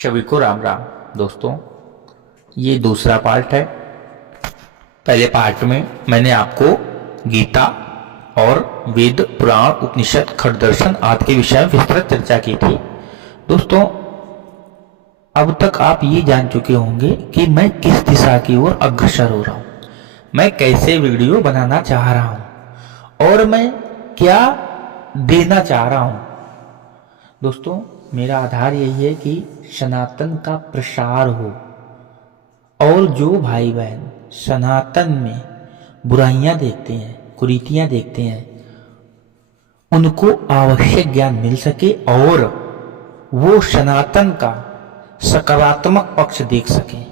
सभी को राम राम। दोस्तों, ये दूसरा पार्ट है। पहले पार्ट में मैंने आपको गीता और वेद पुराण उपनिषद खडदर्शन आदि के विषय में विस्तृत चर्चा की थी। दोस्तों, अब तक आप ये जान चुके होंगे कि मैं किस दिशा की ओर अग्रसर हो रहा हूँ, मैं कैसे वीडियो बनाना चाह रहा हूँ और मैं क्या देना चाह रहा हूँ। दोस्तों, मेरा आधार यही है कि सनातन का प्रसार हो और जो भाई बहन सनातन में बुराइयां देखते हैं, कुरीतियां देखते हैं, उनको आवश्यक ज्ञान मिल सके और वो सनातन का सकारात्मक पक्ष देख सकें।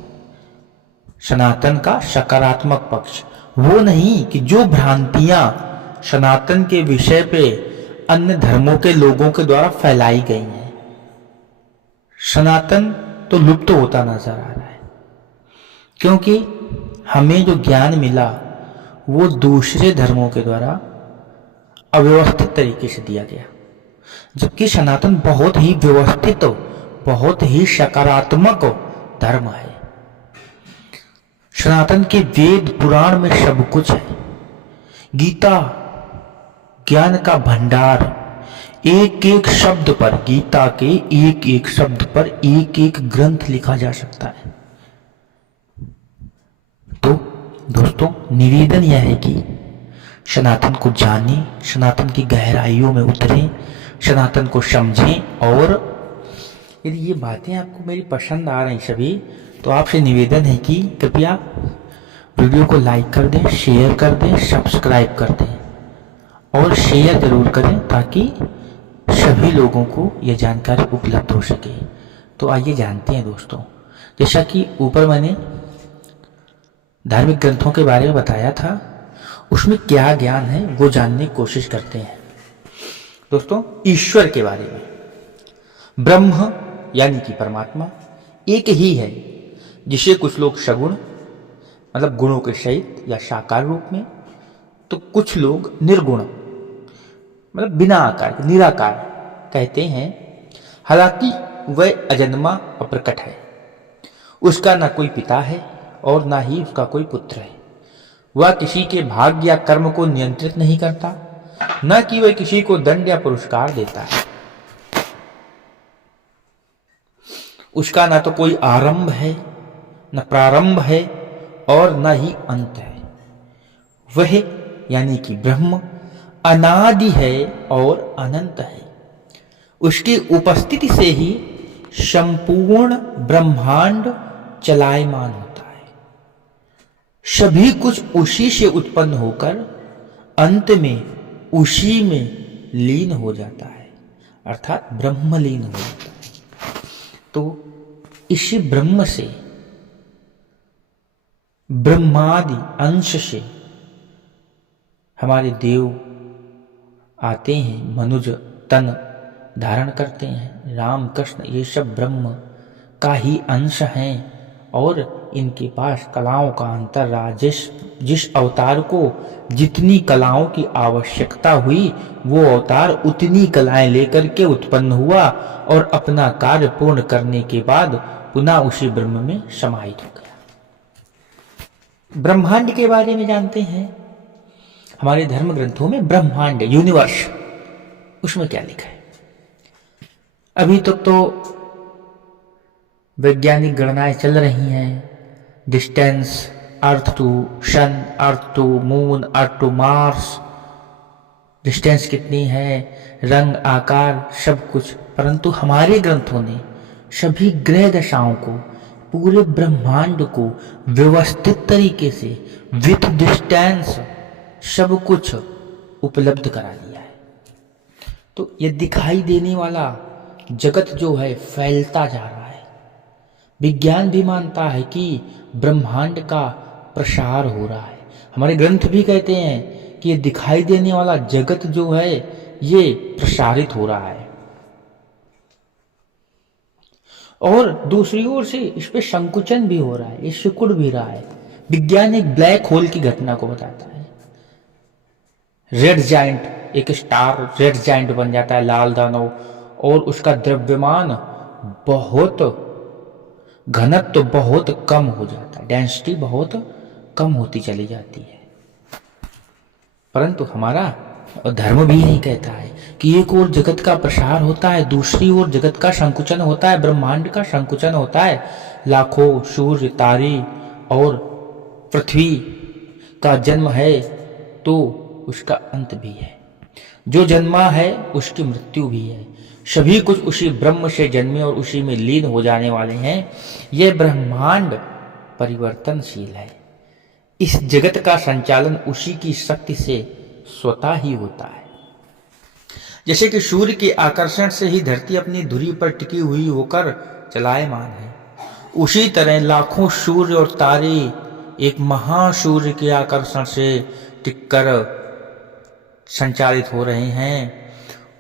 सनातन का सकारात्मक पक्ष वो नहीं कि जो भ्रांतियां सनातन के विषय पे अन्य धर्मों के लोगों के द्वारा फैलाई गई हैं। सनातन तो लुप्त होता नजर आ रहा है, क्योंकि हमें जो ज्ञान मिला वो दूसरे धर्मों के द्वारा अव्यवस्थित तरीके से दिया गया, जबकि सनातन बहुत ही व्यवस्थित, बहुत ही सकारात्मक धर्म है। सनातन के वेद पुराण में सब कुछ है। गीता ज्ञान का भंडार, एक एक शब्द पर, गीता के एक एक शब्द पर एक एक ग्रंथ लिखा जा सकता है। तो दोस्तों, निवेदन यह है कि सनातन को जानें, सनातन की गहराइयों में उतरें, सनातन को समझें। और यदि ये बातें आपको मेरी पसंद आ रही सभी, तो आपसे निवेदन है कि कृपया वीडियो को लाइक कर दें, शेयर कर दें, सब्सक्राइब कर दें और शेयर जरूर करें ताकि सभी लोगों को यह जानकारी उपलब्ध हो सके। तो आइए जानते हैं दोस्तों, जैसा कि ऊपर मैंने धार्मिक ग्रंथों के बारे में बताया था, उसमें क्या ज्ञान है वो जानने की कोशिश करते हैं। दोस्तों, ईश्वर के बारे में, ब्रह्म यानी कि परमात्मा एक ही है, जिसे कुछ लोग सगुण मतलब गुणों के सहित या साकार रूप में, तो कुछ लोग निर्गुण मतलब बिना आकार, निराकार कहते हैं। हालांकि वह अजन्मा अप्रकट है, उसका ना कोई पिता है और ना ही उसका कोई पुत्र है। वह किसी के भाग्य या कर्म को नियंत्रित नहीं करता, न कि वह किसी को दंड या पुरस्कार देता है। उसका ना तो कोई आरंभ है, न प्रारंभ है और न ही अंत है। वह यानी कि ब्रह्म अनादि है और अनंत है। उसकी उपस्थिति से ही संपूर्ण ब्रह्मांड चलायमान होता है। सभी कुछ उसी से उत्पन्न होकर अंत में उसी में लीन हो जाता है, अर्थात ब्रह्मलीन हो जाता है। तो इसी ब्रह्म से, ब्रह्मादि अंश से हमारे देव आते हैं, मनुज तन धारण करते हैं। राम कृष्ण ये सब ब्रह्म का ही अंश हैं और इनके पास कलाओं का अंतर रहा। जिस अवतार को जितनी कलाओं की आवश्यकता हुई, वो अवतार उतनी कलाएं लेकर के उत्पन्न हुआ और अपना कार्य पूर्ण करने के बाद पुनः उसी ब्रह्म में समाहित हो गया। ब्रह्मांड के बारे में जानते हैं। हमारे धर्म ग्रंथों में ब्रह्मांड, यूनिवर्स, उसमें क्या लिखा है? अभी तक तो वैज्ञानिक गणनाएं चल रही हैं। Distance Earth to sun, Earth to moon, Earth to Mars, distance कितनी है, रंग, आकार, सब कुछ। परंतु हमारे ग्रंथों ने सभी ग्रह दशाओं को, पूरे ब्रह्मांड को व्यवस्थित तरीके से विथ डिस्टेंस सब कुछ उपलब्ध करा दिया है। तो ये दिखाई देने वाला जगत जो है फैलता जा रहा है। विज्ञान भी मानता है कि ब्रह्मांड का प्रसार हो रहा है। हमारे ग्रंथ भी कहते हैं कि ये दिखाई देने वाला जगत जो है ये प्रसारित हो रहा है। और दूसरी ओर से इस पे संकुचन भी हो रहा है, ये सिकुड़ भी रहा है। विज्ञान एक ब्लैक होल की घटना को बताता है। रेड जाइंट, एक स्टार रेड जाइंट बन जाता है, लाल दानव, और उसका द्रव्यमान बहुत घनत्व तो बहुत कम हो जाता है, डेंसिटी बहुत कम होती चली जाती है। परंतु हमारा धर्म भी यही कहता है कि एक ओर जगत का प्रसार होता है, दूसरी ओर जगत का संकुचन होता है, ब्रह्मांड का संकुचन होता है। लाखों सूर्य तारे और पृथ्वी का जन्म है तो उसका अंत भी है, जो जन्मा है उसकी मृत्यु भी है। सभी कुछ उसी ब्रह्म से जन्मे और उसी में लीन हो जाने वाले हैं। यह ब्रह्मांड परिवर्तनशील है। इस जगत का संचालन उसी की शक्ति से स्वतः ही होता है। जैसे कि सूर्य के आकर्षण से ही धरती अपनी धुरी पर टिकी हुई होकर चलायमान है, उसी तरह लाखों सूर्य और तारे एक महासूर्य के आकर्षण से टिककर संचालित हो रहे हैं।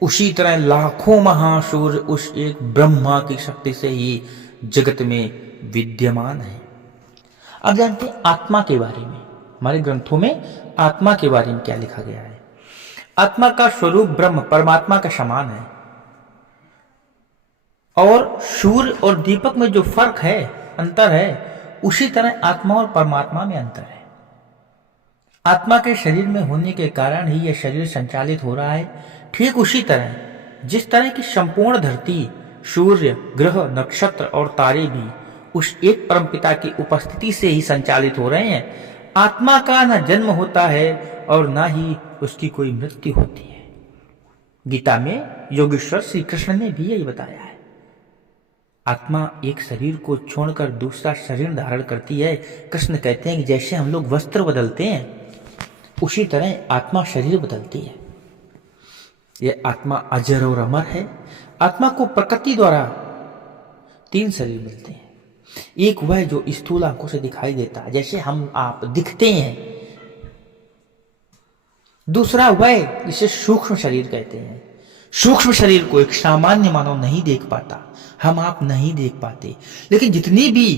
उसी तरह लाखों महासूर्य उस एक ब्रह्मा की शक्ति से ही जगत में विद्यमान है। अब जानते हैं आत्मा के बारे में। हमारे ग्रंथों में आत्मा के बारे में क्या लिखा गया है। आत्मा का स्वरूप ब्रह्म परमात्मा के समान है, और सूर्य और दीपक में जो फर्क है, अंतर है, उसी तरह आत्मा और परमात्मा में अंतर है। आत्मा के शरीर में होने के कारण ही यह शरीर संचालित हो रहा है। ठीक उसी तरह जिस तरह की संपूर्ण धरती, सूर्य, ग्रह, नक्षत्र और तारे भी उस एक परमपिता की उपस्थिति से ही संचालित हो रहे हैं। आत्मा का न जन्म होता है और न ही उसकी कोई मृत्यु होती है। गीता में योगेश्वर श्री कृष्ण ने भी यही बताया है। आत्मा एक शरीर को छोड़कर दूसरा शरीर धारण करती है। कृष्ण कहते हैं कि जैसे हम लोग वस्त्र बदलते हैं, उसी तरह आत्मा शरीर बदलती है। यह आत्मा अजर और अमर है। आत्मा को प्रकृति द्वारा 3 शरीर मिलते हैं। एक वह जो स्थूल आंखों से दिखाई देता है, जैसे हम आप दिखते हैं। दूसरा वह जिसे सूक्ष्म शरीर कहते हैं। सूक्ष्म शरीर को एक सामान्य मानव नहीं देख पाता, हम आप नहीं देख पाते। लेकिन जितनी भी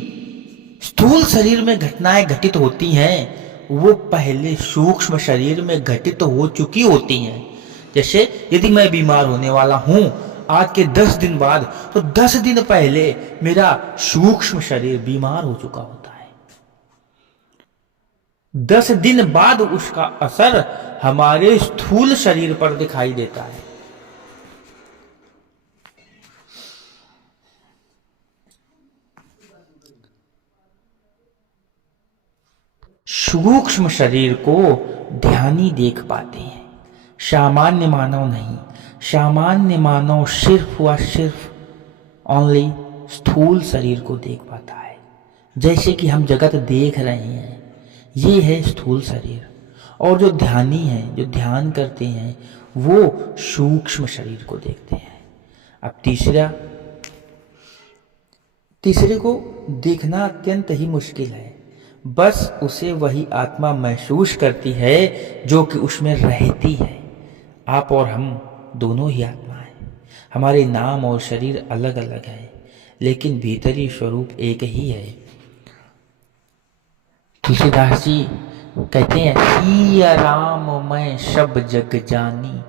स्थूल शरीर में घटनाएं घटित होती हैं, वो पहले सूक्ष्म शरीर में घटित हो चुकी होती हैं। जैसे यदि मैं बीमार होने वाला हूं आज के 10 दिन बाद, तो 10 दिन पहले मेरा सूक्ष्म शरीर बीमार हो चुका होता है। 10 दिन बाद उसका असर हमारे स्थूल शरीर पर दिखाई देता है। सूक्ष्म शरीर को ध्यानी देख पाते हैं, सामान्य मानव नहीं। सामान्य मानव सिर्फ व सिर्फ ओनली स्थूल शरीर को देख पाता है। जैसे कि हम जगत देख रहे हैं, ये है स्थूल शरीर। और जो ध्यानी हैं, जो ध्यान करते हैं, वो सूक्ष्म शरीर को देखते हैं। अब तीसरे को देखना अत्यंत ही मुश्किल है। बस उसे वही आत्मा महसूस करती है जो कि उसमें रहती है। आप और हम दोनों ही आत्मा हैं। हमारे नाम और शरीर अलग अलग है, लेकिन भीतरी स्वरूप एक ही है। तुलसीदास जी कहते हैं, सिया राम मैं सब जग जानी।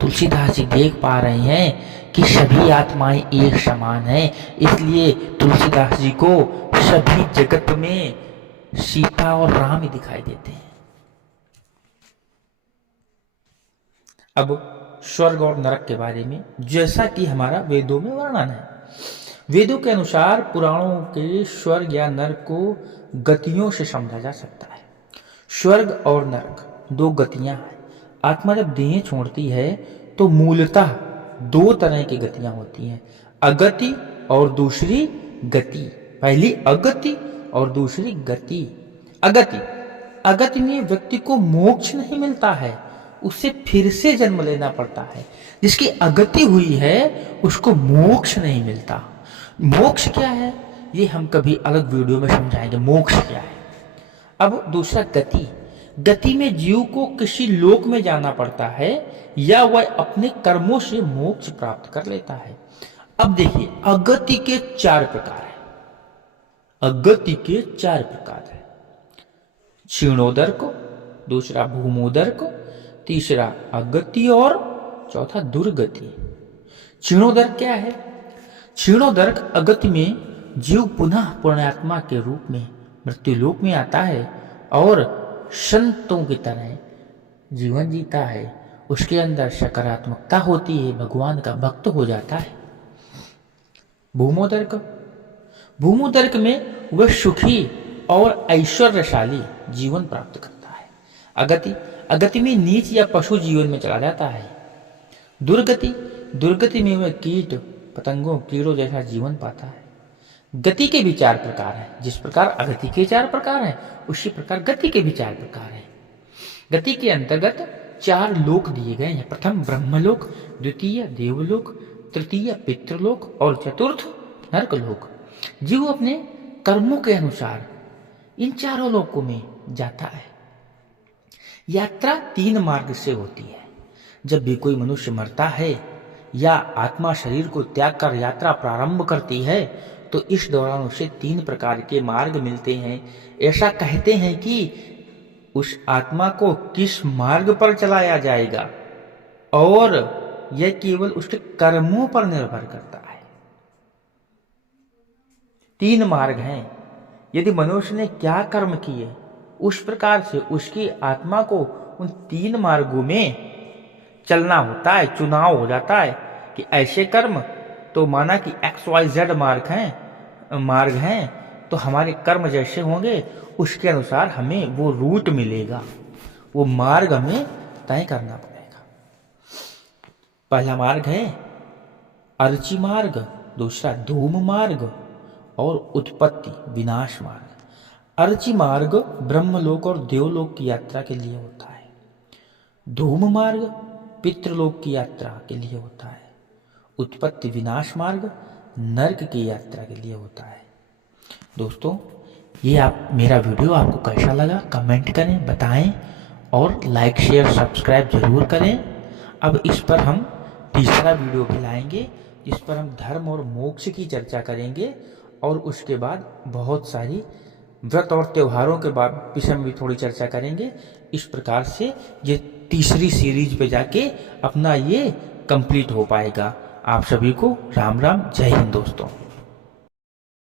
तुलसीदास जी देख पा रहे हैं कि सभी आत्माएं एक समान हैं, इसलिए तुलसीदास जी को सभी जगत में सीता और राम ही दिखाई देते हैं। अब स्वर्ग और नरक के बारे में, जैसा कि हमारा वेदों में वर्णन है। वेदों के अनुसार पुराणों के स्वर्ग या नरक को गतियों से समझा जा सकता है। स्वर्ग और नरक 2 गतियां हैं। आत्मा जब देह छोड़ती है तो मूलतः 2 तरह की गतियां होती हैं, अगति और दूसरी गति। पहली अगति और दूसरी गति। अगति में व्यक्ति को मोक्ष नहीं मिलता है, उसे फिर से जन्म लेना पड़ता है। जिसकी अगति हुई है उसको मोक्ष नहीं मिलता। मोक्ष क्या है ये हम कभी अलग वीडियो में समझाएंगे, मोक्ष क्या है। अब दूसरा गति में जीव को किसी लोक में जाना पड़ता है या वह अपने कर्मों से मोक्ष प्राप्त कर लेता है। अब देखिए, अगति के 4 प्रकार है। अगति के 4 प्रकार है। क्षीणोदर्क, दूसरा भूमोदर्क, तीसरा अगति और चौथा दुर्गति। क्षीणोदर्क क्या है? क्षीणोदर्क अगति में जीव पुनः पुण्यात्मा के रूप में मृत्युलोक में आता है और संतों की तरह जीवन जीता है, उसके अंदर सकारात्मकता होती है, भगवान का भक्त हो जाता है। भूमोदर्क में वह सुखी और ऐश्वर्यशाली जीवन प्राप्त करता है। अगति में नीच या पशु जीवन में चला जाता है। दुर्गति में वह कीट पतंगों कीड़ों जैसा जीवन पाता है। गति के भी 4 प्रकार हैं। जिस प्रकार अगति के 4 प्रकार हैं, उसी प्रकार गति के भी 4 प्रकार हैं। गति के अंतर्गत 4 लोक दिए गए हैं। प्रथम ब्रह्मलोक, द्वितीय देवलोक, तृतीय पितृलोक और चतुर्थ नरकलोक। जीव अपने कर्मों के अनुसार इन 4 लोकों में जाता है। यात्रा 3 मार्ग से होती है। जब भी कोई मनुष्य मरता है या आत्मा शरीर को त्याग कर यात्रा प्रारंभ करती है, तो इस दौरान उसे 3 प्रकार के मार्ग मिलते हैं। ऐसा कहते हैं कि उस आत्मा को किस मार्ग पर चलाया जाएगा और यह केवल उसके कर्मों पर निर्भर करता है। 3 मार्ग हैं। यदि मनुष्य ने क्या कर्म किए, उस प्रकार से उसकी आत्मा को उन 3 मार्गों में चलना होता है। चुनाव हो जाता है कि ऐसे कर्म तो माना कि XYZ मार्ग हैं, तो हमारे कर्म जैसे होंगे उसके अनुसार हमें वो रूट मिलेगा, वो मार्ग हमें तय करना पड़ेगा। पहला मार्ग है अर्ची मार्ग, दूसरा धूम मार्ग और उत्पत्ति विनाश मार्ग। अर्ची मार्ग ब्रह्मलोक और देवलोक की यात्रा के लिए होता है। धूम मार्ग पितृलोक की यात्रा के लिए होता है। उत्पत्ति विनाश मार्ग नरक की यात्रा के लिए होता है। दोस्तों, ये मेरा वीडियो आपको कैसा लगा कमेंट करें, बताएं और लाइक शेयर सब्सक्राइब जरूर करें। अब इस पर हम तीसरा वीडियो भी लाएंगे, जिस पर हम धर्म और मोक्ष की चर्चा करेंगे और उसके बाद बहुत सारी व्रत और त्योहारों के विषय में भी थोड़ी चर्चा करेंगे। इस प्रकार से ये तीसरी सीरीज पे जाके अपना ये कंप्लीट हो पाएगा। आप सभी को राम राम, जय हिंद दोस्तों।